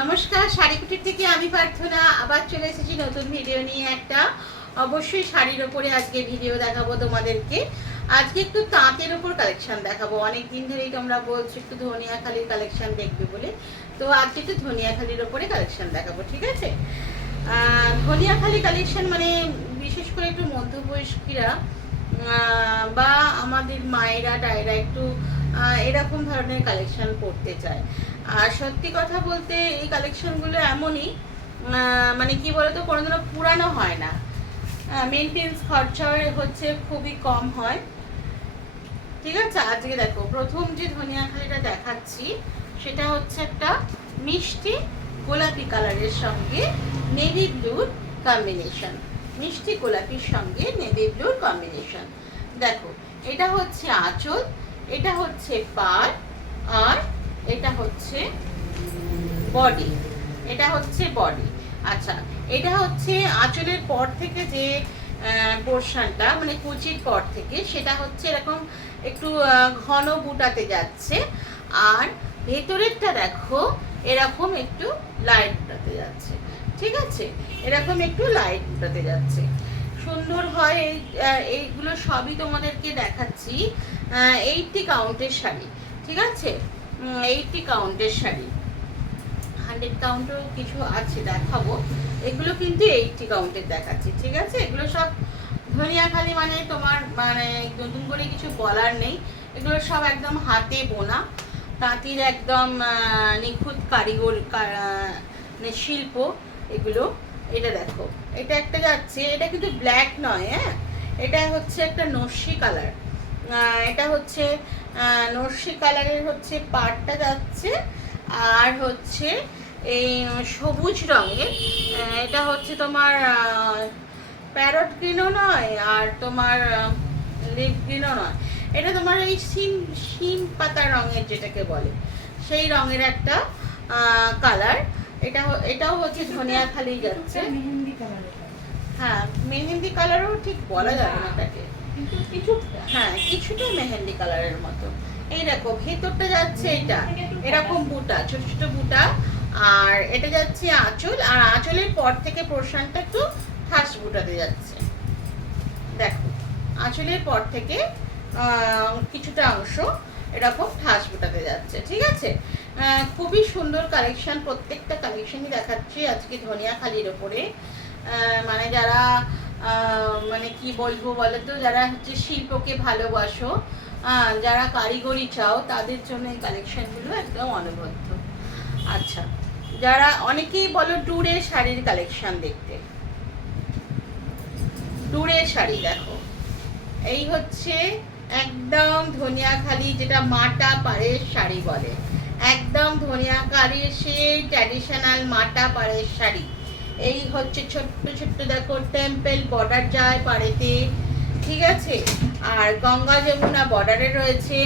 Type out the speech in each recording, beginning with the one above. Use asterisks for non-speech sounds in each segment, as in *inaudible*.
নমস্কার, শাড়ি কুটির থেকে আমি প্রার্থনা। আবার চলে এসেছি নতুন ভিডিও নিয়ে একটা। অবশ্যই শাড়ির ওপরে আজকে ভিডিও দেখাবো তোমাদেরকে। আজকে একটু তাঁতের ওপর কালেকশন দেখাবো। অনেক দিন ধরেই তোমরা বলছো একটু ধনিয়াখালির কালেকশন দেখবে বলে। তো আজকে একটু ধনিয়াখালির ওপরে কালেকশন দেখাবো, ঠিক আছে? ধনিয়াখালি কালেকশন মানে বিশেষ করে একটু মধ্যবয়স্কীরা বা আমাদের মায়েরা ডায়রা একটু এরকম ধরনের কালেকশন করতে চায়। আর সত্যি কথা বলতে এই কালেকশনগুলো এমনই মানে কি বলতো, কোনোদিনও পুরানো হয় না। মেনটেন্স খরচা হচ্ছে খুবই কম হয়। ঠিক আছে? আজকে দেখো, প্রথম যে ধনিয়া খালিটা দেখাচ্ছি, সেটা হচ্ছে একটা মিষ্টি গোলাপি কালারের সঙ্গে নেভি ব্লুর কম্বিনেশন মিষ্টি গোলাপির সঙ্গে নেভি ব্লুর কম্বিনেশন দেখো, এটা হচ্ছে আঁচল এটা হচ্ছে পার আর এটা হচ্ছে বডি। এটা হচ্ছে বডি। আচ্ছা এটা হচ্ছে আঁচলের পর থেকে যে পোর্শনটা মানে কুচির পর থেকে, সেটা হচ্ছে এরকম একটু ঘন বুটাতে যাচ্ছে। আর ভেতরেরটা দেখো, এরকম একটু লাইট বুটাতে যাচ্ছে। ঠিক আছে? এরকম একটু লাইট বুটাতে যাচ্ছে। সুন্দর হয়, এই এইগুলো সবই তোমাদেরকে দেখাচ্ছি। এইটটি কাউন্টের শাড়ি, ঠিক আছে? এইটটি কাউন্টের শাড়ি। হান্ড্রেড কাউন্টও কিছু আছে, দেখাবো। এগুলো কিন্তু এইটটি কাউন্টের দেখাচ্ছি, ঠিক আছে? এগুলো সব ধনিয়াখালি মানে তোমার মানে নতুন করে কিছু বলার নেই। এগুলো সব একদম হাতে বোনা। তাঁতির একদম নিখুঁত কারিগর মানে শিল্প এগুলো। এটা দেখো, এটা একটা যাচ্ছে, এটা কিন্তু ব্ল্যাক নয় হ্যাঁ? এটা হচ্ছে একটা নস্যি কালার এটা হচ্ছে নস্যি কালারের হচ্ছে পাটটা যাচ্ছে, আর হচ্ছে এই সবুজ রঙের এটা হচ্ছে তোমার প্যারট গ্রিনও নয়, আর তোমার লিপ গ্রিনও নয়। এটা তোমার এই সিম সিম পাতা রঙের যেটাকে বলে, সেই রঙের একটা কালার এটা এটাও হচ্ছে ধনিয়া খালি যাচ্ছে। হ্যাঁ মেহেন্দি কালারও ঠিক বলা যাবে না কিছু হ্যাঁ কিছুটা মেহেন্দি কালারের মতো। এই দেখো ভেতরটা যাচ্ছে এটা। এরকম বুটা ছোট ছোট বুটা। আর এটা যাচ্ছে আঁচল। আর আঁচলের পর থেকে প্রশানটা একটু ঠাস বুটাতে যাচ্ছে। দেখো আঁচলের পর থেকে আহ, কিছুটা অংশ এরকম ঠাস বুটাতে যাচ্ছে, ঠিক আছে? খুবই সুন্দর কালেকশন প্রত্যেকটা কালেকশনই দেখাচ্ছি আজকে ধনিয়া খালির ওপরে মানে যারা মানে কি বলব বলো তো যারা হচ্ছে শিল্পকে ভালোবাসো যারা কারিগরি চাও, তাদের জন্য এই কালেকশনগুলো একদম অনবদ্য। আচ্ছা যারা, অনেকেই বলো ট্যুরে শাড়ির কালেকশন দেখতে। ট্যুরের শাড়ি দেখো। এই হচ্ছে একদম ধনিয়াখালি যেটা মাটা পাড়ের শাড়ি বলে। একদম ধনিয়াখালির সেই ট্র্যাডিশনাল মাটা পাড়ের শাড়ি। এই হচ্ছে ছোট্ট ছোট্ট দেখো টেম্পেল বর্ডার যায় পাড়েতে, ঠিক আছে? আর গঙ্গা যমুনা বর্ডারে রয়েছে।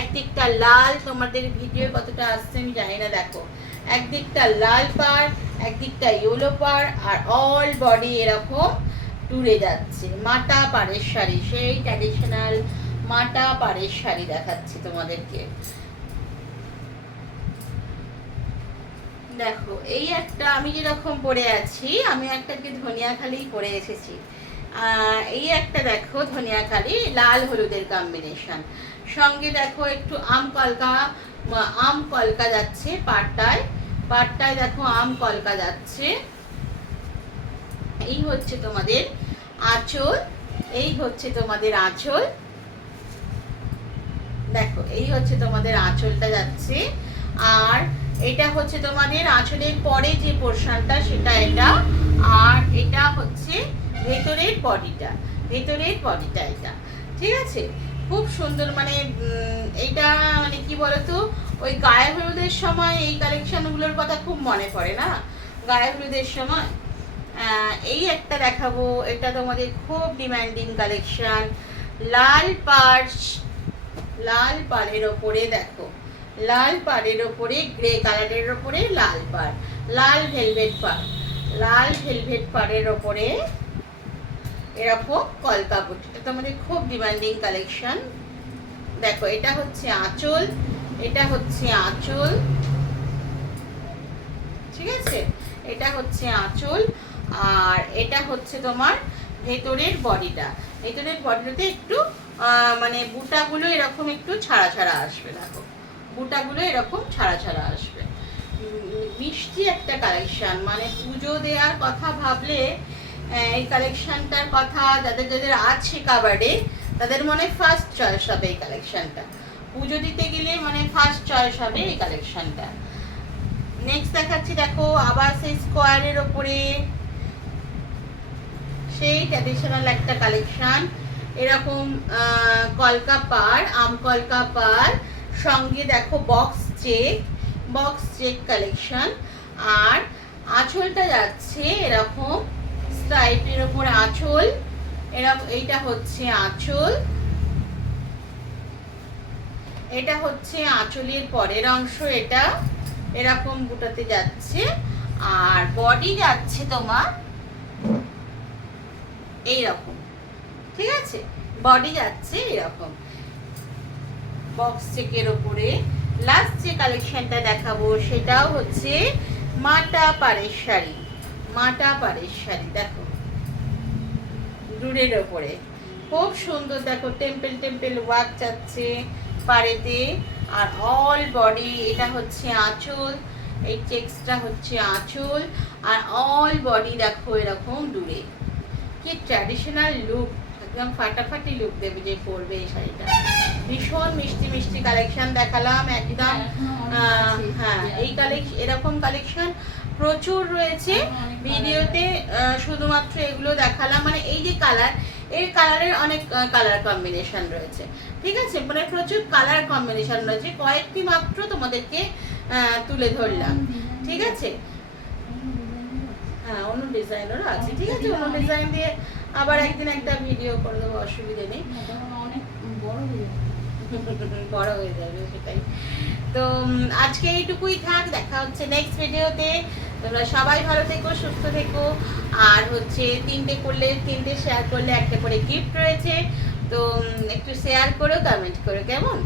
একদিকটা লাল, তোমাদের ভিডিও কতটা আসছে আমি জানি না, দেখো। একদিকটা লাল পাড়, একদিকটা ইয়েলো পাড়, আর অল বডি এরকম টুরে যাচ্ছে। মাটা পাড়ের শাড়ি, সেই ট্র্যাডিশনাল মাটা পাড়ের শাড়ি দেখাচ্ছি তোমাদেরকে। দেখো, এই একটা আমি যেরকম পরে আছি আমি একটা কি ধনিয়াখালি পরে এসেছি। এই একটা দেখো ধনিয়াখালি, লাল হলুদের কম্বিনেশন সঙ্গে দেখো একটু আম কলকা আম কলকা যাচ্ছে পাটটায় পাটটায় দেখো আম কলকা যাচ্ছে। এই হচ্ছে তোমাদের আঁচল, এই হচ্ছে তোমাদের আঁচল। দেখো, এই হচ্ছে তোমাদের আঁচলটা যাচ্ছে। আর এটা হচ্ছে তোমাদের আঁচলের পরে যে পোর্শনটা সেটা এটা। আর এটা হচ্ছে ভেতরের বডিটা ভেতরের বডিটা এটা। ঠিক আছে? খুব সুন্দর মানে এইটা মানে কি বলতো? ওই গায়ে হলুদের সময় এই কালেকশনগুলোর কথা খুব মনে পড়ে না? গায়ে হলুদের সময়? এই একটা দেখাবো। এটা তোমাদের খুব ডিমান্ডিং কালেকশন লাল পার্স লাল পাড়ের ওপরে দেখো। লাল পাড়ের ওপরে গ্রে কালারের ওপরে লাল পাড়। লাল ভেলভেট পাড়। লাল ভেলভেট পাড়ের ওপরে এরকম কলকাপুট এটা তোমাদের খুব ডিমান্ডিং কালেকশন দেখো, এটা হচ্ছে আঁচল। এটা হচ্ছে আঁচল। ঠিক আছে? এটা হচ্ছে আঁচল। আর এটা হচ্ছে তোমার ভেতরের বডিটা। ভেতরের বডিটাতে একটু মানে বুটাগুলো এরকম একটু ছাড়া ছাড়া আসবে, দেখো। বুটাগুলো এরকম ছাড়া ছাড়া আসবে। মিষ্টি একটা কালেকশন মানে পুজো দেওয়ার কথা ভাবলে এই কালেকশানটার কথা, যাদের যাদের আছে কাবার্ডে তাদের মনে ফার্স্ট চয়েস হবে এই কালেকশনটা পুজো দিতে গেলে মানে ফার্স্ট চয়েস হবে এই কালেকশনটা নেক্সট দেখাচ্ছি, দেখো, আবার সেই স্কোয়ারের ওপরে। সেই ট্র্যাডিশনাল একটা কালেকশন এরকম কলকা পার আম কলকা পার সঙ্গে দেখো box check box check collection আর আঁচলটা যাচ্ছে এরকম স্ট্রাইপের ওপর আঁচল এরকম এইটা হচ্ছে আঁচল, এটা হচ্ছে আঁচলের পরের অংশ এটা, এরকম বুটাতে যাচ্ছে, আর বডি যাচ্ছে তোমার, এইরকম। ঠিক আছে? বডি যাচ্ছে এরকম। বক্স চেকের ওপরে লাস্ট যে কালেকশনটা দেখাবো সেটাও হচ্ছে মাটা পাড়ের শাড়ি। মাটা পাড়ের শাড়ি, দেখো। দূরের ওপরে। খুব সুন্দর, দেখো টেম্পেল টেম্পেল ওয়ার্ক যাচ্ছে পাড়েতে। আর অল বডি এটা হচ্ছে আঁচল। এই চেক্সটা হচ্ছে আঁচল। আর অল বডি দেখো, এরকম দূরে কি ট্র্যাডিশনাল লুক একদম ফাটাফাটি লুক দেবে যে পরবে এই শাড়িটা। ভীষণ মিষ্টি মিষ্টি কালেকশন দেখালাম একদম হ্যাঁ এই কালেকশন এরকম কালেকশন প্রচুর রয়েছে ভিডিওতে শুধুমাত্র এগুলো দেখালাম। মানে এই যে কালারের কালারের অনেক কালার কম্বিনেশন রয়েছে। ঠিক আছে? মানে প্রচুর কালার কম্বিনেশন রয়েছে। কয়েকটি মাত্র তোমাদেরকে তুলে ধরলাম। ঠিক আছে? হ্যাঁ অন্য ডিজাইনেরও আছে। ঠিক আছে? অন্য ডিজাইন দিয়ে আবার একদিন একটা ভিডিও করে দেবো অসুবিধে নেই। অনেক বড় হয়ে যাবে। *laughs* বড় হয়ে যাবে সেটাই। তো আজকে এইটুকুই থাক দেখা হচ্ছে নেক্সট ভিডিওতে তোমরা সবাই ভালো থেকো সুস্থ থেকো। আর হচ্ছে তিনটে করলে তিনটে শেয়ার করলে একটা করে গিফট রয়েছে। তো একটু শেয়ার করো কমেন্ট করো কেমন?